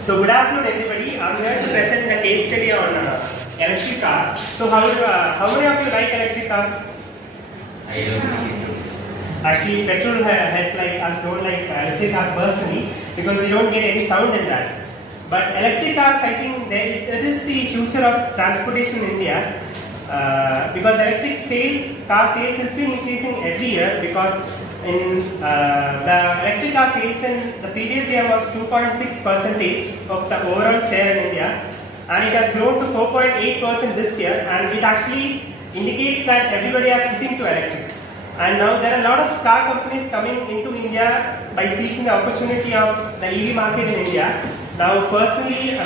So good afternoon everybody. I'm here to present a case study on electric cars. So how many of you like electric cars? I don't like it. Actually, petrol heads like us don't like electric cars personally because we don't get any sound in that. But electric cars, I think it is the future of transportation in India because car sales has been increasing every year because in the electric car sales in the previous year was 2.6% of the overall share in India, and it has grown to 4.8% this year, and it actually indicates that everybody is switching to electric. And now there are a lot of car companies coming into India by seeking the opportunity of the EV market in India. Now personally,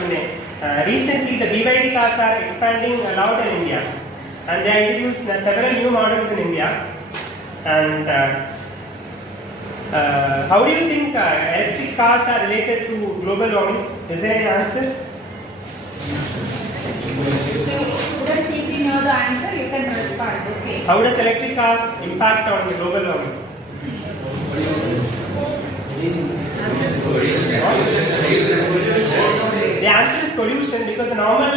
recently the BYD cars are expanding a lot in India, and they introduced several new models in India. And how do you think electric cars are related to global warming? Is there any answer? Students, if you know the answer, you can respond. Okay. How does electric cars impact on global warming? The answer is pollution because the normal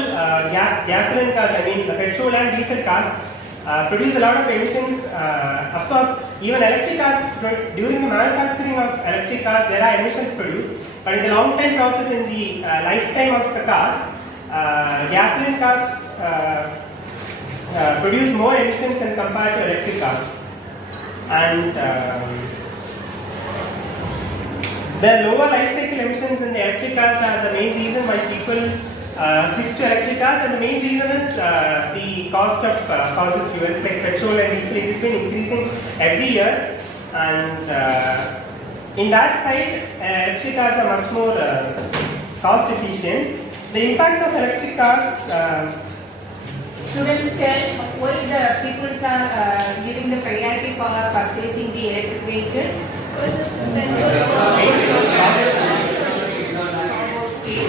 gasoline cars, the petrol and diesel cars, produce a lot of emissions. Of course, even electric cars, during the manufacturing of electric cars, there are emissions produced. But in the long time process, in the lifetime of the cars, gasoline cars produce more emissions than compared to electric cars. And the lower life cycle emissions in the electric cars are the main reason why people switch to electric cars, and the main reason is the cost of fossil fuels like petrol and diesel. It has been increasing every year, and in that side, electric cars are much more cost efficient. The impact of electric cars. Students, tell why the people are giving the priority for purchasing the electric vehicle.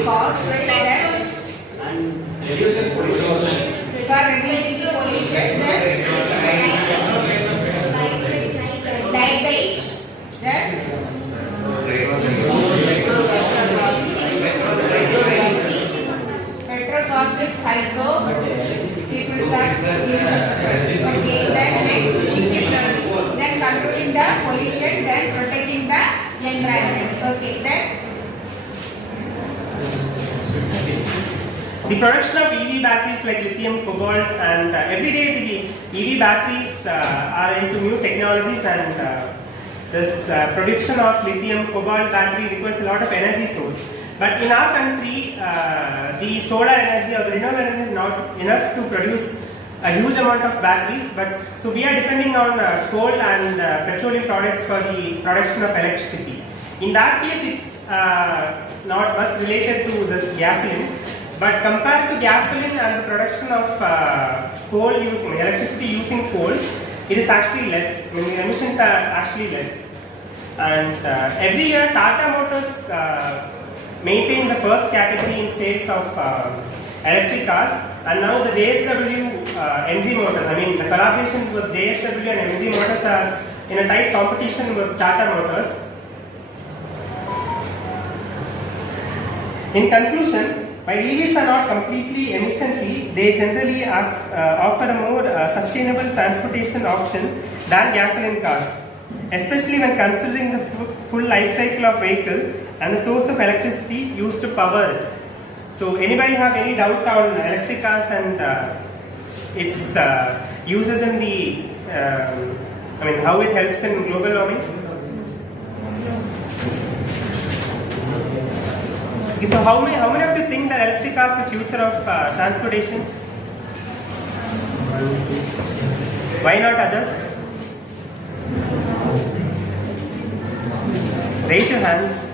Cost wise, And reduces pollution. for reducing the pollution, light weight, petrol cost is high, so people are okay. Then next, then controlling the pollution, then protecting the environment. Okay, then. The production of EV batteries like lithium, cobalt, and every day the EV batteries are into new technologies, and this production of lithium, cobalt battery requires a lot of energy source. But in our country, the solar energy or the renewable energy is not enough to produce a huge amount of batteries. But so we are depending on coal and petroleum products for the production of electricity. In that case, it's not much related to this gasoline. But compared to gasoline and the production of coal using electricity using coal, it is actually less. The emissions are actually less. And every year, Tata Motors maintain the first category in sales of electric cars, and now the JSW MG Motors. The collaborations with JSW and MG Motors are in a tight competition with Tata Motors. In conclusion, while EVs are not completely emission-free, they generally offer a more sustainable transportation option than gasoline cars, especially when considering the full life cycle of vehicle and the source of electricity used to power it. So, anybody have any doubt on electric cars and its uses in the, how it helps in global warming? So how many of you think that electric cars are the future of transportation? Why not others? Raise your hands.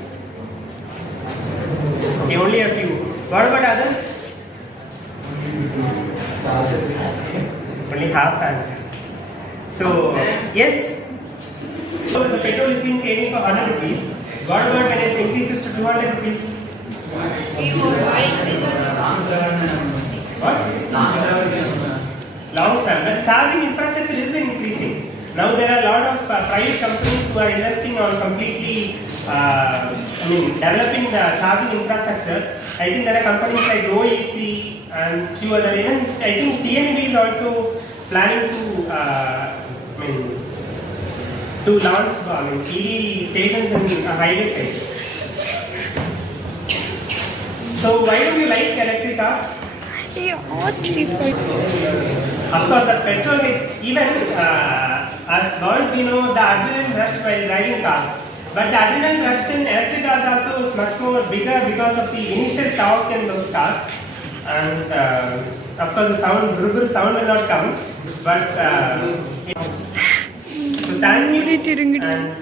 Okay, only a few. What about others? Only half hand. So yes. So the petrol is being selling for 100 rupees. What about when it increases to 200 rupees? What? Long term. The charging infrastructure is been increasing. Now there are a lot of private companies who are investing on completely developing the charging infrastructure. I think there are companies like OEC and few other. Even I think TNB is also planning to launch EV stations in highway sites. So why do you like electric cars? Of course, the petrol is even as boys we know the adrenaline rush while driving cars. But the adrenaline rush in electric cars also is much more bigger because of the initial torque in those cars. And of course, the sound will not come. But so thank you. And